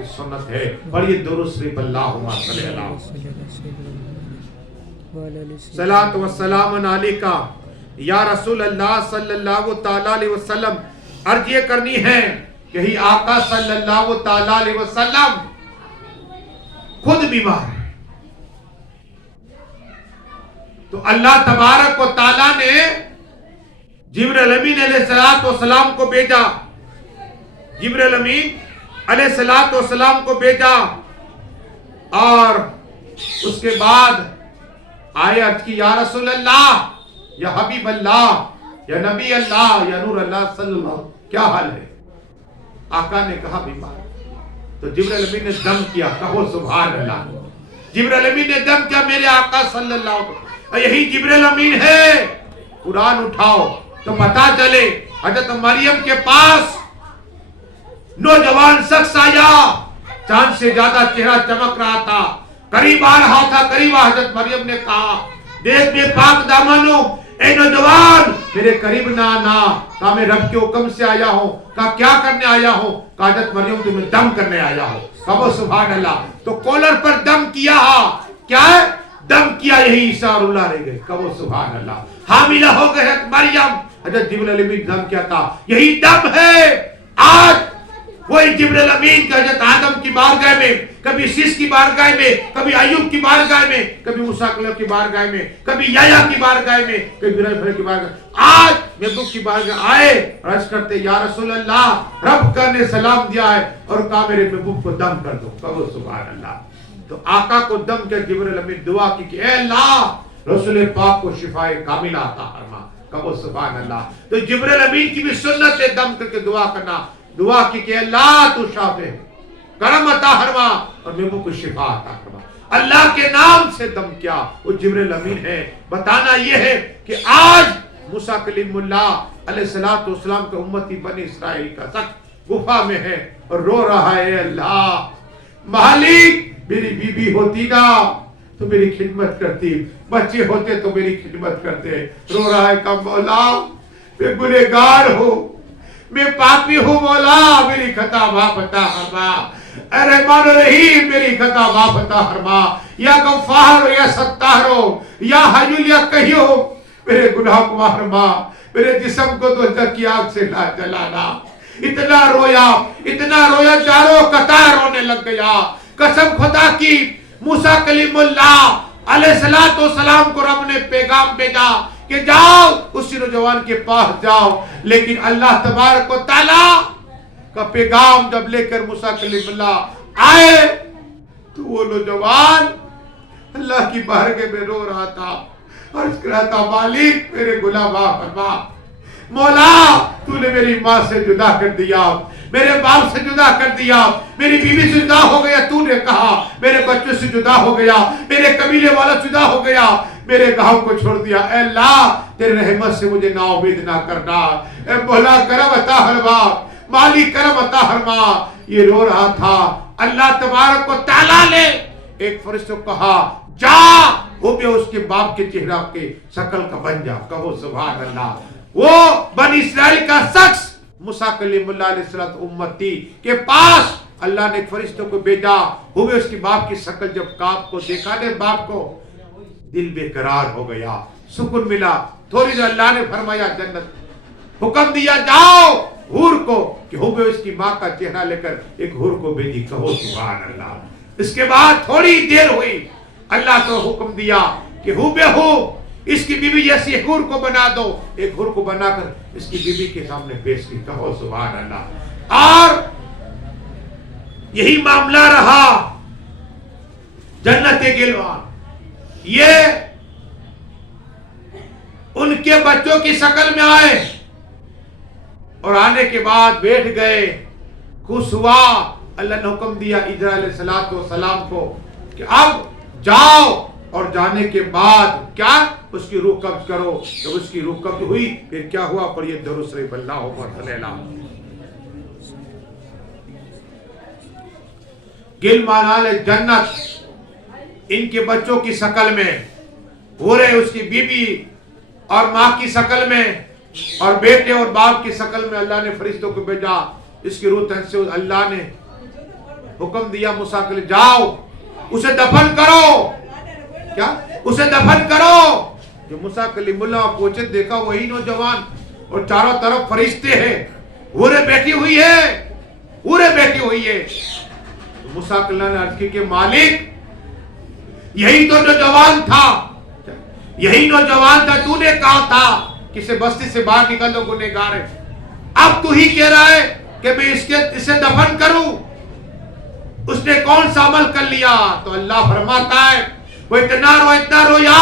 کی سنت ہے. اور یہ درود شریف اللہم صلی اللہ صلاۃ و سلام علیکہ یا رسول اللہ صلی اللہ تعالیٰ علیہ وسلم. عرض یہ کرنی ہے کہ ہی آقا صلی اللہ تعالیٰ علیہ وسلم خود بیمار ہے، تو اللہ تبارک و تعالیٰ نے جبرائیل امین علیہ السلام کو بھیجا. جبرائیل امین علیہ السلام کو بھیجا اور اس کے بعد آیت کی یا رسول اللہ، یا حبیب اللہ، یا نبی اللہ، یا نور اللہ صلی اللہ، کیا حال ہے؟ آقا نے کہا بیمار. تو جبرائیل امین نے دم کیا، کہو سبحان اللہ. جبرائیل امین نے دم کیا میرے آقا صلی اللہ علیہ وسلم. یہی جبرائیل امین ہے. قرآن اٹھاؤ تو پتا چلے حضرت مریم کے پاس نوجوان شخص آیا، چاند سے زیادہ چہرہ چمک رہا تھا، قریب آ رہا تھا. قریب حضرت مریم نے کہا دیکھ میں پاک دامنوں، اے نوجوان میرے قریب نہ آنا. کہا میں رب کے حکم سے آیا ہوں. کہا کیا کرنے آیا ہوں؟ کہا حضرت مریم تمہیں دم کرنے آیا ہوں. کہو سبحان اللہ. تو کولر پر دم کیا، کیا ہے دم کیا، یہی عیسیٰ اور اللہ رہ گئے. کہو سبحان اللہ. حاملہ ہو گئے حضرت مریم. حضرت جبرائیل امین دم کیا تھا، یہی دم ہے. آج وہی جبرائیل امین کا حضرت آدم کی بارگاہ میں، کبھی سیس کی بارگاہ میں، کبھی ایوب کی بارگاہ میں، کبھی موسیٰ کی بارگاہ میں، کبھی یحییٰ کی بارگاہ میں، کبھی ابراہیم کی بارگاہ. آج محبوب کی بارگاہ آئے اور عرض کرتے یا رسول اللہ رب کا نے سلام دیا ہے اور کہا میرے محبوب کو دم کر دو. کہو سبحان اللہ. تو آقا کو دم کر جبرائیل امین دعا کی کہ اے اللہ رسول پاک کو شفائے کاملہ عطا فرما. کہو سبحان اللہ. تو جبرائیل امین کی بھی سنت ہے دم کر کے دعا کرنا. دعا کی کہ اللہ تو شافع کرم عطا فرما اور محبوب کو شفا عطا فرما. اللہ کے نام سے دم کیا، وہ جبرائیل امین ہے. بتانا یہ ہے کہ آج موسیٰ کلیم اللہ علیہ السلام کے امتی بنی اسرائیل کا شخص گفا میں ہے اور رو رہا ہے اللہ مالک میری بیوی ہوتی نا تو میری خدمت کرتی، بچے ہوتے تو میری خدمت کرتے. رو رہا ہے کہ مولا میں گنہگار ہوں، میں پاپی ہوں، مولا میری خطا معاف عطا فرما. اے رحمان الرحیم میری خطا معاف عطا فرما. یا غفار یا ستار یا حی یا قیوم میرے گناہ کو معاف فرما. میرے جسم کو دوزخ کی آگ سے نہ جلانا. اتنا رویا چاروں قطار رونے لگ گیا. قسم خدا کی موسیٰ کلیم اللہ علیہ السلام کو رب نے پیغام بھیجا کہ جاؤ اسی نوجوان کے پاس جاؤ. لیکن اللہ تبارک و تعالیٰ کا پیغام جب لے کر موسیٰ کلیم اللہ آئے تو وہ نوجوان اللہ کی بارگاہ میں رو رہا تھا. عرض کر رہا تھا مالک میرے گناہ معاف فرما. مولا تو نے میری ماں سے جدا کر دیا، میرے باپ سے جدا کر دیا، میری بیوی سے جدا ہو گیا. تو نے کہا میرے بچوں سے جدا ہو گیا، میرے قبیلے والا جدا ہو گیا، میرے گاؤں کو چھوڑ دیا. اے اللہ تیرے رحمت سے مجھے نا امید نہ کرنا. اے مولا کرم عطا فرما، مالی کرم عطا فرما. یہ رو رہا تھا. اللہ تبارک و تعالیٰ نے ایک فرشتے کو کہا جا وہ بھی اس کے باپ کے چہرہ کے شکل کا بن جا. کہو سبحان اللہ. وہ بنی اسرائیل کا شخص موسیٰ کلیم اللہ علیہ السلام امتی کے پاس اللہ نے ایک فرشتوں کو بھیجا. وہ بھی اس کے باپ کی شکل جب باپ کو دیکھا نے باپ کو دل بے قرار ہو گیا، سکون ملا. تھوڑی دیر اللہ نے فرمایا جنت حکم دیا جاؤ حور کو کہ ہو بھی اس کی ماں کا چہرہ لے کر ایک حور کو بھیجی. کہو سبحان اللہ. اس کے بعد تھوڑی دیر ہوئی اللہ کو حکم دیا کہ ہو بے ہو اس کی بیوی جیسی ایک حور کو بنا دو. ایک حور کو بنا کر اس کی بیوی کے سامنے پیش کی. کہو سبحان اللہ. اور یہی معاملہ رہا جنت گلوان. یہ ان کے بچوں کی شکل میں آئے اور آنے کے بعد بیٹھ گئے. خوش ہوا. اللہ نے حکم دیا اجرا علیہ السلام کو کہ اب جاؤ اور جانے کے بعد کیا اس کی روح قبض کرو. جب اس کی روح قبض ہوئی پھر کیا ہوا؟ پر یہ درود شریف اللہم صلی اللہ. گل مانال جنت ان کے بچوں کی شکل میں ہو رہے، اس کی بیوی اور ماں کی شکل میں اور بیٹے اور باپ کی شکل میں اللہ نے فرشتوں کو بھیجا. اس کی روح تن سے اللہ نے حکم دیا موسیٰ کے لیے جاؤ اسے دفن کرو. کیا اسے دفن کرو. جو موسیٰ کلیم اللہ پہنچے دیکھا وہی نوجوان اور چاروں طرف فرشتے ہیں, حوریں بیٹھی ہوئی ہے, حوریں بیٹھی ہوئی ہے. موسیٰ کلیم اللہ نے عرض کی کہ مالک یہی تو نوجوان تھا, یہی نوجوان تھا, تو نے کہا تھا کہ اسے بستی سے باہر نکل دو گنہگار ہے. اب تو ہی کہہ رہا ہے کہ میں اسے دفن کروں. اس نے کون سا عمل کر لیا؟ تو اللہ فرماتا ہے وہ اتنا رویا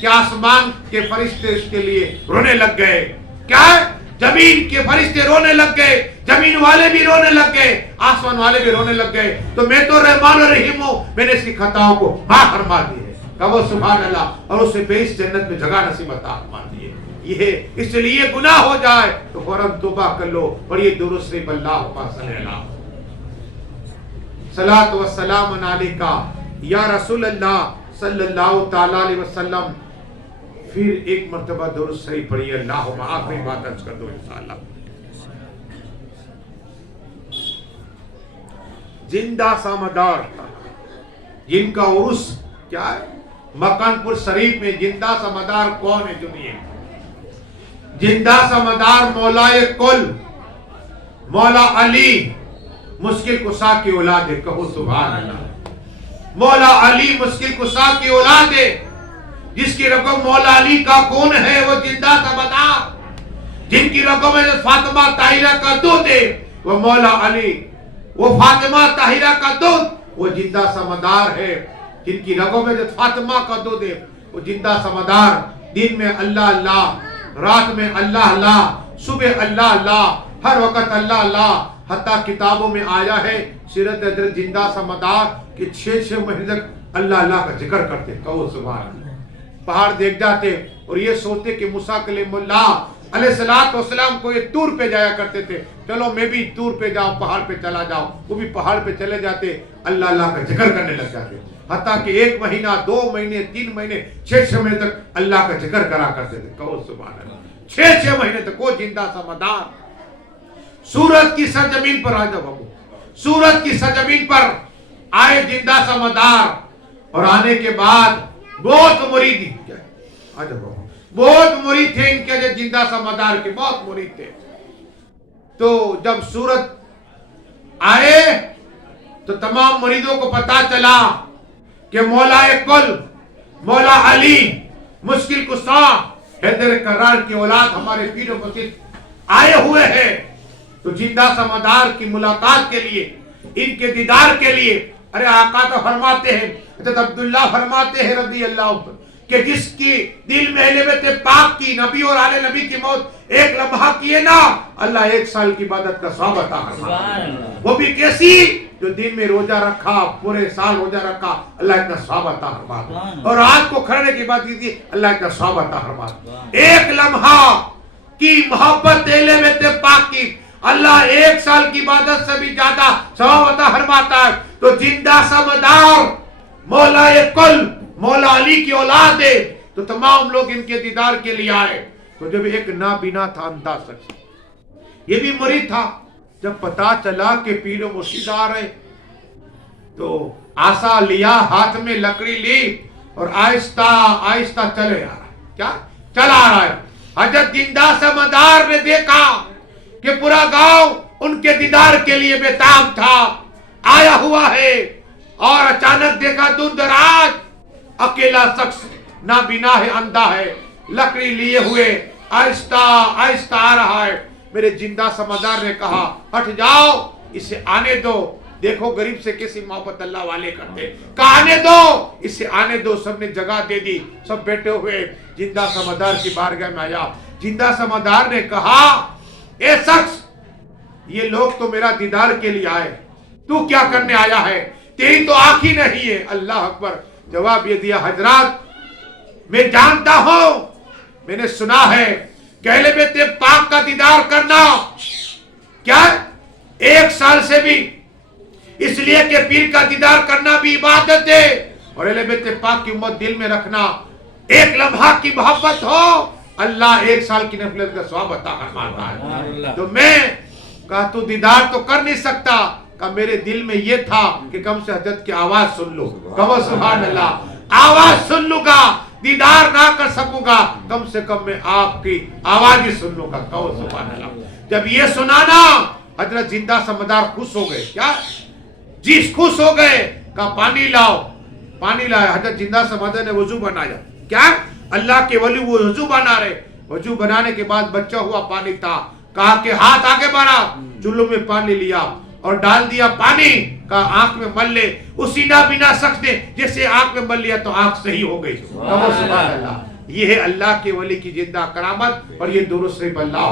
کہ آسمان کے فرشتے اس کے لیے رونے لگ گئے. کیا ہے؟ زمین کے فرشتے رونے لگ گئے, زمین والے بھی رونے لگ گئے, آسمان والے بھی رونے لگ گئے. تو میں تو رحمان و رحیم ہوں, میں نے اس کی خطاؤں کو معاف فرما دی ہے. کہو سبحان اللہ. اور اسے بیس جنت میں جگہ نصیب عطا فرما دی ہے. یہ اس لیے گناہ ہو جائے تو فوراً توبہ کر لو اور یہ درود شریف اللہم صلی اللہ صلاۃ و سلام علیکہ یا رسول اللہ صلی اللہ تعالی علیہ وسلم. پھر ایک مرتبہ درود شریف پڑھیے اللہم. آخری بات عرض کر دو انشاءاللہ. زندہ سامدار جن کا عرس کیا ہے مکان پور شریف میں, زندہ سامدار کون ہے سنیے. زندہ سامدار مولا کل مولا علی مشکل کشا کی اولاد ہے. کہو سبحان اللہ. مولا علی مشکل کشا کی اولاد ہے. جس کی رقم مولا علی کا کون ہے وہ زندہ سامدار. جن کی رقم ہے فاطمہ طاہرہ کا دودھ ہے وہ مولا علی, وہ فاطمہ طاہرہ کا دودھ وہ زندہ سامدار ہے. جن کی رقم ہے فاطمہ کا دودھ ہے وہ زندہ سامدار. دن میں اللہ اللہ, رات میں اللہ اللہ, صبح اللہ اللہ, ہر وقت اللہ اللہ. حتیٰ کتابوں میں آیا ہے سیرت حضرت زندہ سامدار کہ 6 مہینے تک اللہ اللہ کا ذکر کرتے. کہو سبحان اللہ. پہاڑ دیکھ جاتے اور یہ سوچتے کہ موسیٰ کلیم اللہ علیہ السلام کو یہ طور پہ جایا کرتے تھے, چلو میں بھی طور پہ جاؤں, پہاڑ پہ چلا جاؤں. وہ بھی پہاڑ پہ چلے جاتے, اللہ اللہ کا ذکر کرنے لگ جاتے. حتیٰ کہ 1 مہینہ 2 مہینے 3 مہینے 6 مہینے تک اللہ کا ذکر کرا کرتے تھے. کہو سبحان اللہ. 6 مہینے تک وہ زندہ سامدار. سورج کی سرزمین پر آ جاؤ بابو, سورج کی سرزمین پر آئے زندہ سامدار. اور آنے کے بعد بہت مرید آ جاؤ بابو, بہت مرید تھے ان کے زندہ سامدار کے, بہت مرید تھے. تو جب سورج آئے تو تمام مریدوں کو پتا چلا کہ مولا کل مولا علی مشکل کشا حیدر کرار کی اولاد ہمارے پیر و مرشد آئے ہوئے ہیں. تو زندہ سامدار کی ملاقات کے لیے, ان کے دیدار کے لیے, ارے آقا تو فرماتے ہیں, حضرت عبداللہ فرماتے ہیں رضی اللہ عنہ کہ جس کی دل میں اہل بیت پاک کی نبی اور آل نبی کی موت ایک لمحہ کیے نا, اللہ 1 سال کی عبادت کا ثواب عطا فرماتا ہے. وہ بھی کیسی جو دن میں روزہ رکھا, پورے سال روزہ رکھا, اللہ اتنا ثواب عطا فرماتا ہے. اور رات کو کھڑنے کی بات کی اللہ اتنا ثواب عطا فرماتا ہے. 1 لمحہ کی محبت اہل بیت پاک کی اللہ 1 سال کی عبادت سے بھی زیادہ ثواب عطا فرماتا ہے. تو زندہ سامدار مولا کل مولا علی کی اولاد ہے. تو تمام لوگ ان کے دیدار کے لیے آئے. تو جب ایک نابینا تھا, اندھا شخص, یہ بھی مرید تھا, جب پتا چلا کہ پیر و مرشد آ رہے تو آسا لیا, ہاتھ میں لکڑی لی اور آہستہ آہستہ چلے آ رہا ہے. کیا چلا آ رہا ہے. حضرت زندہ سامدار نے دیکھا کہ پورا گاؤں ان کے دیدار کے لیے بےتاب تھا, آیا ہوا ہے. اور اچانک دیکھا دور دراز اکیلا شخص نابینا ہے, اندھا ہے, لکڑی لیے ہوئے آہستہ آہستہ آ رہا ہے. میرے زندہ سامدار نے کہا ہٹ جاؤ, اسے آنے دو. دیکھو غریب سے کیسی محبت اللہ والے کرتے. کہا آنے دو, اسے آنے دو. سب نے جگہ دے دی, سب بیٹھے ہوئے. زندہ سامدار کی بارگاہ میں آیا. زندہ سامدار نے کہا اے شخص, یہ لوگ تو میرا دیدار کے لیے آئے, تو کیا کرنے آیا ہے؟ تیری تو آنکھ ہی نہیں ہے. اللہ اکبر. جواب یہ دیا حضرات میں جانتا ہوں, میں نے سنا ہے کہ اہل بیت پاک کا دیدار کرنا کیا 1 سال سے بھی, اس لیے کہ پیر کا دیدار کرنا بھی عبادت ہے. اور اہل بیت پاک کی امت دل میں رکھنا, 1 لمحہ کی محبت ہو, اللہ 1 سال کی نفلت کا ثواب عطا فرماتا ہے. تو میں کہا تو دیدار تو کر نہیں سکتا. کہ میرے دل میں یہ تھا کہ کم سے حضرت کی آواز سن لو. کہو سبحان اللہ. آواز سن لوں گا, دیدار نہ کر سکوں گا, کم سے کم میں آپ کی آواز ہی سن لوں گا. کہو سبحان اللہ. جب یہ سنانا حضرت زندہ سمدار خوش ہو گئے. کیا جس خوش ہو گئے, کہا پانی لاؤ. پانی لایا. حضرت زندہ سمدار نے وضو بنایا. کیا اللہ کے ولی وہ وضو بنا رہے. وضو بنانے کے بعد بچہ ہوا پانی تھا. کہا کہ ہاتھ آگے بڑھا, چلو میں پانی لیا اور ڈال دیا پانی. کہا آنکھ میں مل لے. اسی نابینا شخص نے جیسے آنکھ میں مل لیا تو آنکھ صحیح ہو گئی. کہو سبحان اللہ. یہ ہے اللہ کے ولی کی زندہ کرامت, اور یہ درود شریف اللہ